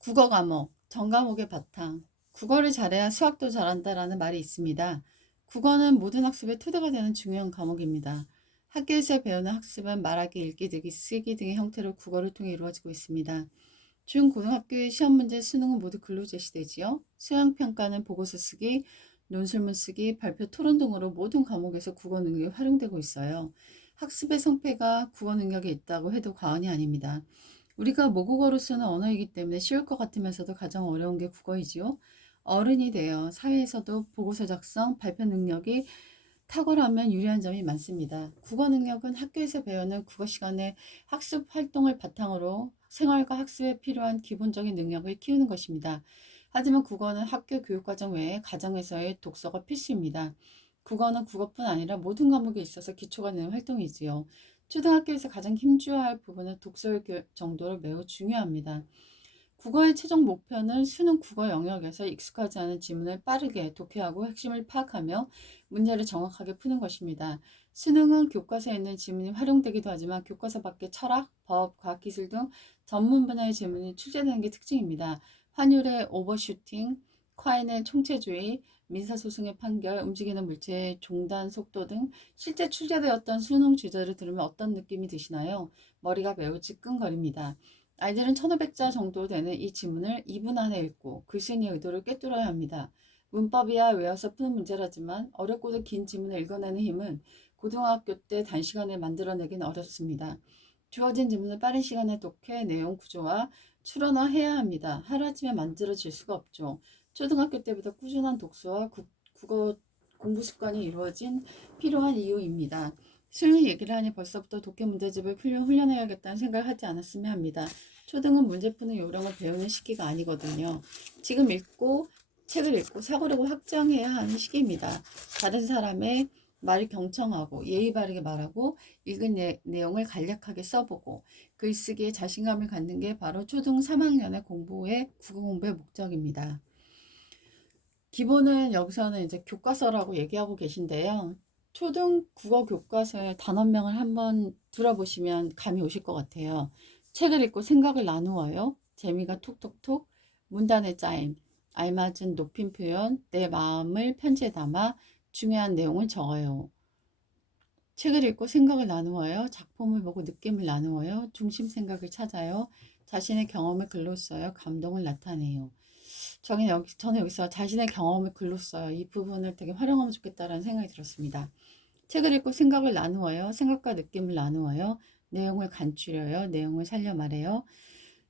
국어 과목, 전 과목의 바탕. 국어를 잘해야 수학도 잘한다라는 말이 있습니다. 국어는 모든 학습의 토대가 되는 중요한 과목입니다. 학교에서 배우는 학습은 말하기, 읽기, 듣기, 쓰기 등의 형태로 국어를 통해 이루어지고 있습니다. 중, 고등학교의 시험 문제, 수능은 모두 글로 제시되지요. 수행평가는 보고서 쓰기, 논술문 쓰기, 발표 토론 등으로 모든 과목에서 국어 능력이 활용되고 있어요. 학습의 성패가 국어 능력에 있다고 해도 과언이 아닙니다. 우리가 모국어로 쓰는 언어이기 때문에 쉬울 것 같으면서도 가장 어려운 게 국어이지요. 어른이 되어 사회에서도 보고서 작성, 발표 능력이 탁월하면 유리한 점이 많습니다. 국어 능력은 학교에서 배우는 국어 시간의 학습 활동을 바탕으로 생활과 학습에 필요한 기본적인 능력을 키우는 것입니다. 하지만 국어는 학교 교육과정 외에 가정에서의 독서가 필수입니다. 국어는 국어뿐 아니라 모든 과목에 있어서 기초가 되는 활동이지요. 초등학교에서 가장 힘줘야 할 부분은 독서 정도로 매우 중요합니다. 국어의 최종 목표는 수능 국어 영역에서 익숙하지 않은 지문을 빠르게 독해하고 핵심을 파악하며 문제를 정확하게 푸는 것입니다. 수능은 교과서에 있는 지문이 활용되기도 하지만 교과서 밖의 철학, 법, 과학기술 등 전문 분야의 지문이 출제되는 게 특징입니다. 환율의 오버슈팅, 콰인의 총체주의, 민사소송의 판결, 움직이는 물체의 종단 속도 등 실제 출제되었던 수능 주제를 들으면 어떤 느낌이 드시나요? 머리가 매우 찌끈거립니다. 아이들은 1500자 정도 되는 이 지문을 2분 안에 읽고 글쓴이의 의도를 꿰뚫어야 합니다. 문법이야 외워서 푸는 문제라지만 어렵고도 긴 지문을 읽어내는 힘은 고등학교 때 단시간에 만들어내긴 어렵습니다. 주어진 지문을 빠른 시간에 독해 내용 구조와 추론화해야 합니다. 하루아침에 만들어질 수가 없죠. 초등학교 때부터 꾸준한 독서와 국어 공부 습관이 이루어진 필요한 이유입니다. 수능 얘기를 하니 벌써부터 독해 문제집을 훈련해야겠다는 생각을 하지 않았으면 합니다. 초등은 문제 푸는 요령을 배우는 시기가 아니거든요. 지금 책을 읽고 사고력을 확장해야 하는 시기입니다. 다른 사람의 말을 경청하고 예의 바르게 말하고 읽은 내용을 간략하게 써보고 글쓰기에 자신감을 갖는 게 바로 초등 3학년의 국어 공부의 목적입니다. 기본은 여기서는 이제 교과서라고 얘기하고 계신데요. 초등 국어 교과서의 단원명을 한번 들어보시면 감이 오실 것 같아요. 책을 읽고 생각을 나누어요. 재미가 톡톡톡, 문단의 짜임, 알맞은 높임 표현, 내 마음을 편지에 담아 중요한 내용을 적어요. 책을 읽고 생각을 나누어요. 작품을 보고 느낌을 나누어요. 중심 생각을 찾아요. 자신의 경험을 글로 써요. 감동을 나타내요. 저는 여기서 자신의 경험을 글로 써요. 이 부분을 되게 활용하면 좋겠다라는 생각이 들었습니다. 책을 읽고 생각을 나누어요. 생각과 느낌을 나누어요. 내용을 간추려요. 내용을 살려 말해요.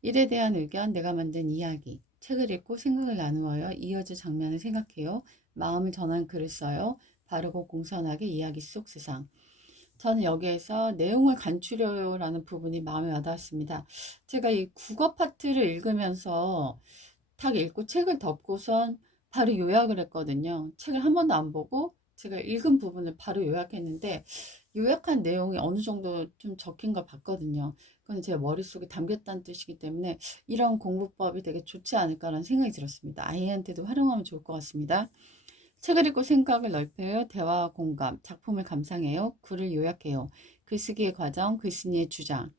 일에 대한 의견, 내가 만든 이야기. 책을 읽고 생각을 나누어요. 이어질 장면을 생각해요. 마음을 전한 글을 써요. 바르고 공손하게 이야기 속 세상. 저는 여기에서 내용을 간추려요라는 부분이 마음에 와닿았습니다. 제가 이 국어 파트를 읽으면서 딱 읽고 책을 덮고선 바로 요약을 했거든요. 책을 한 번도 안 보고 제가 읽은 부분을 바로 요약했는데 요약한 내용이 어느 정도 좀 적힌 걸 봤거든요. 그건 제 머릿속에 담겼다는 뜻이기 때문에 이런 공부법이 되게 좋지 않을까라는 생각이 들었습니다. 아이한테도 활용하면 좋을 것 같습니다. 책을 읽고 생각을 넓혀요. 대화 공감, 작품을 감상해요. 글을 요약해요. 글쓰기의 과정, 글쓴이의 주장.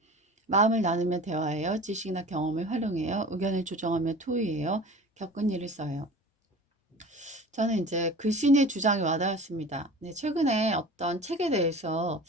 마음을 나누며 대화해요. 지식이나 경험을 활용해요. 의견을 조정하며 토의해요. 겪은 일을 써요. 저는 이제 글쓴이의 주장이 와닿았습니다. 네, 최근에 어떤 책에 대해서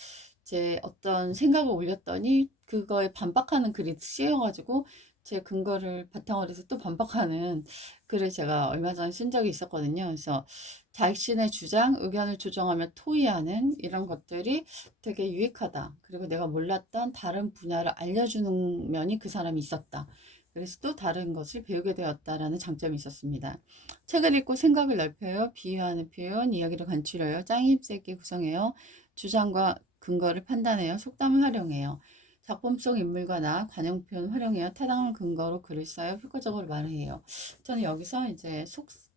제 어떤 생각을 올렸더니 그거에 반박하는 글이 쓰여가지고 제 근거를 바탕으로 해서 또 반박하는 글을 제가 얼마 전에 쓴 적이 있었거든요. 그래서 자신의 주장, 의견을 조정하며 토의하는 이런 것들이 되게 유익하다. 그리고 내가 몰랐던 다른 분야를 알려주는 면이 그 사람이 있었다. 그래서 또 다른 것을 배우게 되었다라는 장점이 있었습니다. 책을 읽고 생각을 넓혀요. 비유하는 표현, 이야기를 간추려요. 짱입 있게 구성해요. 주장과 근거를 판단해요. 속담을 활용해요. 작품 속 인물과 나, 관용 표현 활용해요. 타당한 근거로 글을 써요. 효과적으로 말해요. 저는 여기서 이제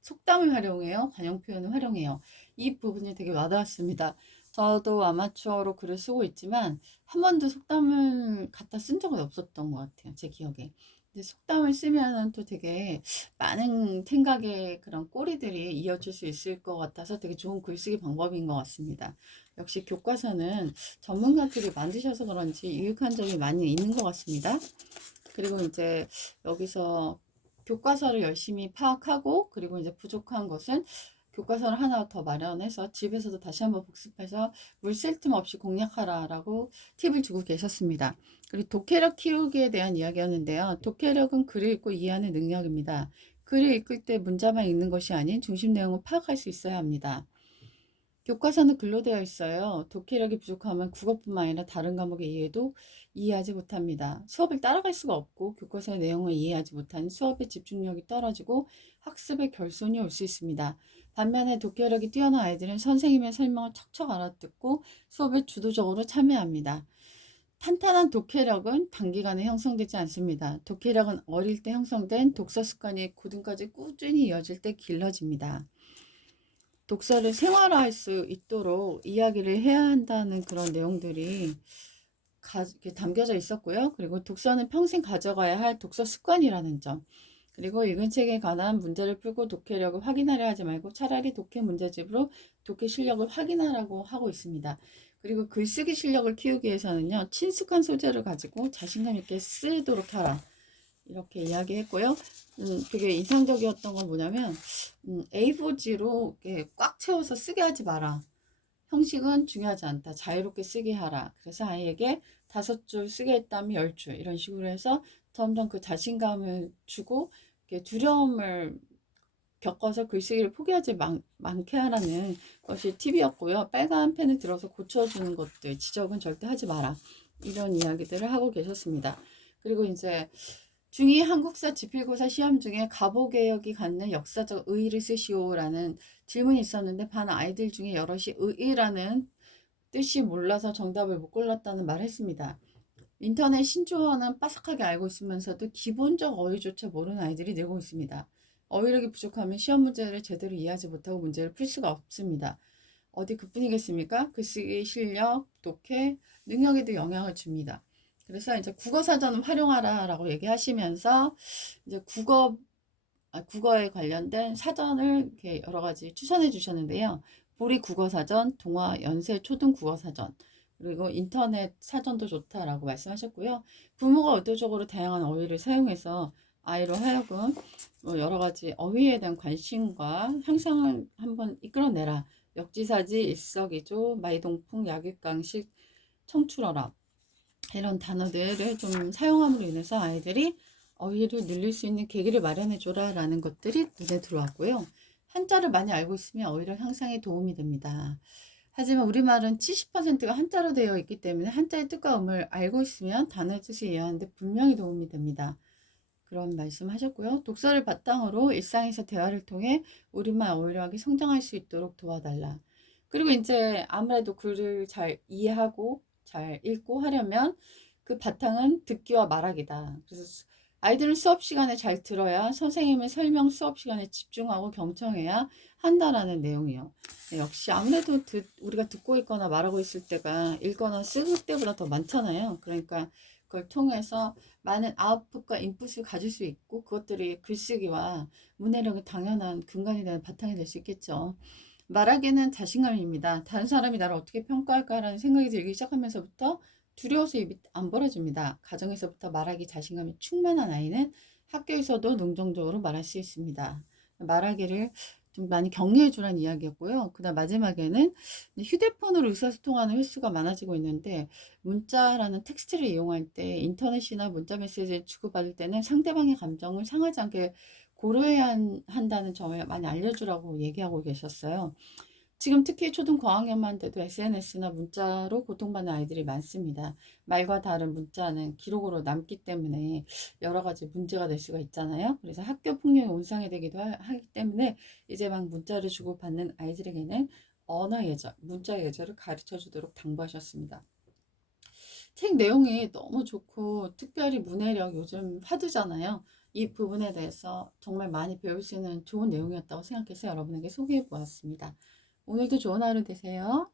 속담을 활용해요. 관용 표현을 활용해요. 이 부분이 되게 와닿았습니다. 저도 아마추어로 글을 쓰고 있지만 한 번도 속담을 갖다 쓴 적은 없었던 것 같아요. 제 기억에. 근데 속담을 쓰면은 또 되게 많은 생각의 그런 꼬리들이 이어질 수 있을 것 같아서 되게 좋은 글쓰기 방법인 것 같습니다. 역시 교과서는 전문가들이 만드셔서 그런지 유익한 점이 많이 있는 것 같습니다. 그리고 이제 여기서 교과서를 열심히 파악하고, 그리고 이제 부족한 것은 교과서를 하나 더 마련해서 집에서도 다시 한번 복습해서 물 쓸 틈 없이 공략하라라고 팁을 주고 계셨습니다. 그리고 독해력 키우기에 대한 이야기였는데요. 독해력은 글을 읽고 이해하는 능력입니다. 글을 읽을 때 문자만 읽는 것이 아닌 중심 내용을 파악할 수 있어야 합니다. 교과서는 글로 되어 있어요. 독해력이 부족하면 국어뿐만 아니라 다른 과목의 이해도 이해하지 못합니다. 수업을 따라갈 수가 없고 교과서의 내용을 이해하지 못하니 수업의 집중력이 떨어지고 학습의 결손이 올 수 있습니다. 반면에 독해력이 뛰어난 아이들은 선생님의 설명을 척척 알아듣고 수업에 주도적으로 참여합니다. 탄탄한 독해력은 단기간에 형성되지 않습니다. 독해력은 어릴 때 형성된 독서 습관이 고등까지 꾸준히 이어질 때 길러집니다. 독서를 생활화할 수 있도록 이야기를 해야 한다는 그런 내용들이 담겨져 있었고요. 그리고 독서는 평생 가져가야 할 독서 습관이라는 점. 그리고 읽은 책에 관한 문제를 풀고 독해력을 확인하려 하지 말고 차라리 독해 문제집으로 독해 실력을 확인하라고 하고 있습니다. 그리고 글쓰기 실력을 키우기 위해서는요, 친숙한 소재를 가지고 자신감 있게 쓰도록 하라. 이렇게 이야기했고요. 되게 인상적이었던 건 뭐냐면, A4지로 꽉 채워서 쓰게 하지 마라. 형식은 중요하지 않다. 자유롭게 쓰게 하라. 그래서 아이에게 5줄 쓰게 했다면 10줄. 이런 식으로 해서 점점 그 자신감을 주고, 두려움을 겪어서 글쓰기를 포기하지 않게 하라는 것이 팁이었고요. 빨간 펜을 들어서 고쳐주는 것들, 지적은 절대 하지 마라. 이런 이야기들을 하고 계셨습니다. 그리고 이제 중2 한국사 지필고사 시험 중에 가보개혁이 갖는 역사적 의의를 쓰시오라는 질문이 있었는데 반 아이들 중에 여럿이 의의라는 뜻이 몰라서 정답을 못 골랐다는 말을 했습니다. 인터넷 신조어는 빠삭하게 알고 있으면서도 기본적 어휘조차 모르는 아이들이 늘고 있습니다. 어휘력이 부족하면 시험 문제를 제대로 이해하지 못하고 문제를 풀 수가 없습니다. 어디 그뿐이겠습니까? 글쓰기 실력, 독해, 능력에도 영향을 줍니다. 그래서 이제 국어사전을 활용하라라고 얘기하시면서 이제 국어에 관련된 사전을 이렇게 여러 가지 추천해 주셨는데요. 보리 국어사전, 동화 연세 초등 국어사전, 그리고 인터넷 사전도 좋다라고 말씀하셨고요. 부모가 의도적으로 다양한 어휘를 사용해서 아이로 하여금 여러 가지 어휘에 대한 관심과 향상을 한번 이끌어내라. 역지사지, 일석이조, 마이동풍, 약육강식, 청출어람 이런 단어들을 좀 사용함으로 인해서 아이들이 어휘를 늘릴 수 있는 계기를 마련해 줘라 라는 것들이 눈에 들어왔고요. 한자를 많이 알고 있으면 어휘력 향상에 도움이 됩니다. 하지만 우리말은 70%가 한자로 되어 있기 때문에 한자의 뜻과 의미를 알고 있으면 단어의 뜻을 이해하는데 분명히 도움이 됩니다. 그런 말씀 하셨고요. 독서를 바탕으로 일상에서 대화를 통해 우리말 어휘력이 성장할 수 있도록 도와달라. 그리고 이제 아무래도 글을 잘 이해하고 잘 읽고 하려면 그 바탕은 듣기와 말하기다. 그래서 아이들은 수업 시간에 잘 들어야 선생님의 설명 수업 시간에 집중하고 경청해야 한다라는 내용이요. 역시 아무래도 우리가 듣고 있거나 말하고 있을 때가 읽거나 쓸 때보다 더 많잖아요. 그러니까 그걸 통해서 많은 아웃풋과 인풋을 가질 수 있고 그것들이 글쓰기와 문해력의 당연한 근간이 되는 바탕이 될 수 있겠죠. 말하기는 자신감입니다. 다른 사람이 나를 어떻게 평가할까라는 생각이 들기 시작하면서부터 두려워서 입이 안 벌어집니다. 가정에서부터 말하기 자신감이 충만한 아이는 학교에서도 능동적으로 말할 수 있습니다. 말하기를 좀 많이 격려해 주라는 이야기였고요. 그다음 마지막에는 휴대폰으로 의사소통하는 횟수가 많아지고 있는데 문자라는 텍스트를 이용할 때 인터넷이나 문자 메시지를 주고받을 때는 상대방의 감정을 상하지 않게 고려해야 한다는 점을 많이 알려주라고 얘기하고 계셨어요. 지금 특히 초등 고학년만 돼도 SNS나 문자로 고통받는 아이들이 많습니다. 말과 다른 문자는 기록으로 남기 때문에 여러 가지 문제가 될 수가 있잖아요. 그래서 학교 폭력의 온상이 되기도 하기 때문에 이제 막 문자를 주고받는 아이들에게는 언어 예절, 문자 예절을 가르쳐 주도록 당부하셨습니다. 책 내용이 너무 좋고 특별히 문해력 요즘 화두잖아요. 이 부분에 대해서 정말 많이 배울 수 있는 좋은 내용이었다고 생각해서 여러분에게 소개해 보았습니다. 오늘도 좋은 하루 되세요.